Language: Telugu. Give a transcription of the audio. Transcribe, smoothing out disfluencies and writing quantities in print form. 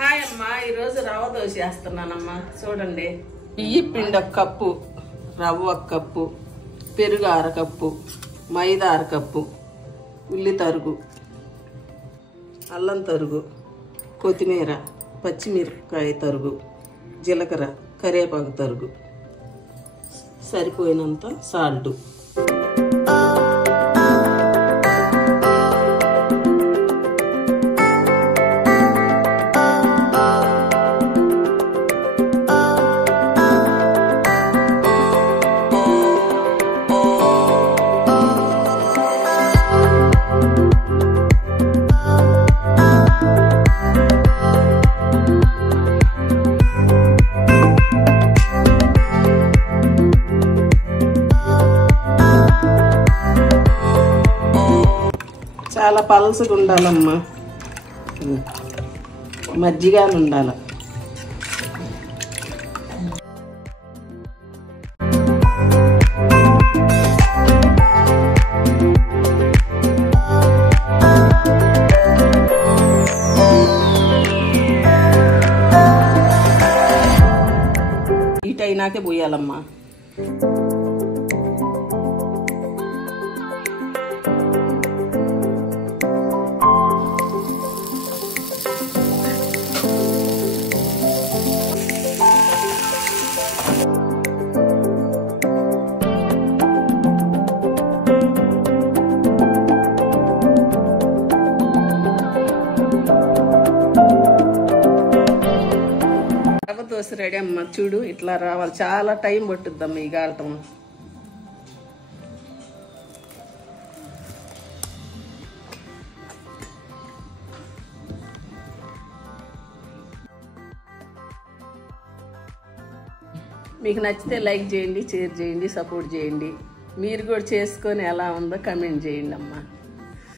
హాయ్ అమ్మా, ఈరోజు రవ్వ దోశ వేస్తున్నానమ్మా. చూడండి, బియ్య పిండి 1 కప్పు, రవ్వ 1 కప్పు, పెరుగు 1/2 కప్పు, మైదా 1/2 కప్పు, ఉల్లి తరుగు, అల్లం తరుగు, కొత్తిమీర, పచ్చిమిరపకాయ తరుగు, జీలకర్ర, కరివేపాకు తరుగు, సరిపోయినంత సాల్ట్. చాలా పలసగా ఉండాలమ్మా, మజ్జిగా ఉండాలి. ఇటైనాకే పోయాలమ్మా. రవ్వ దోశ రెడీ అమ్మ. చూడు, ఇట్లా రావాలి. చాలా టైం పట్టుద్దమ్మా ఈ గాలటం. మీకు నచ్చితే లైక్ చేయండి, షేర్ చేయండి, సపోర్ట్ చేయండి. మీరు కూడా చేసుకొని ఎలా ఉందో కమెంట్ చేయండి అమ్మా.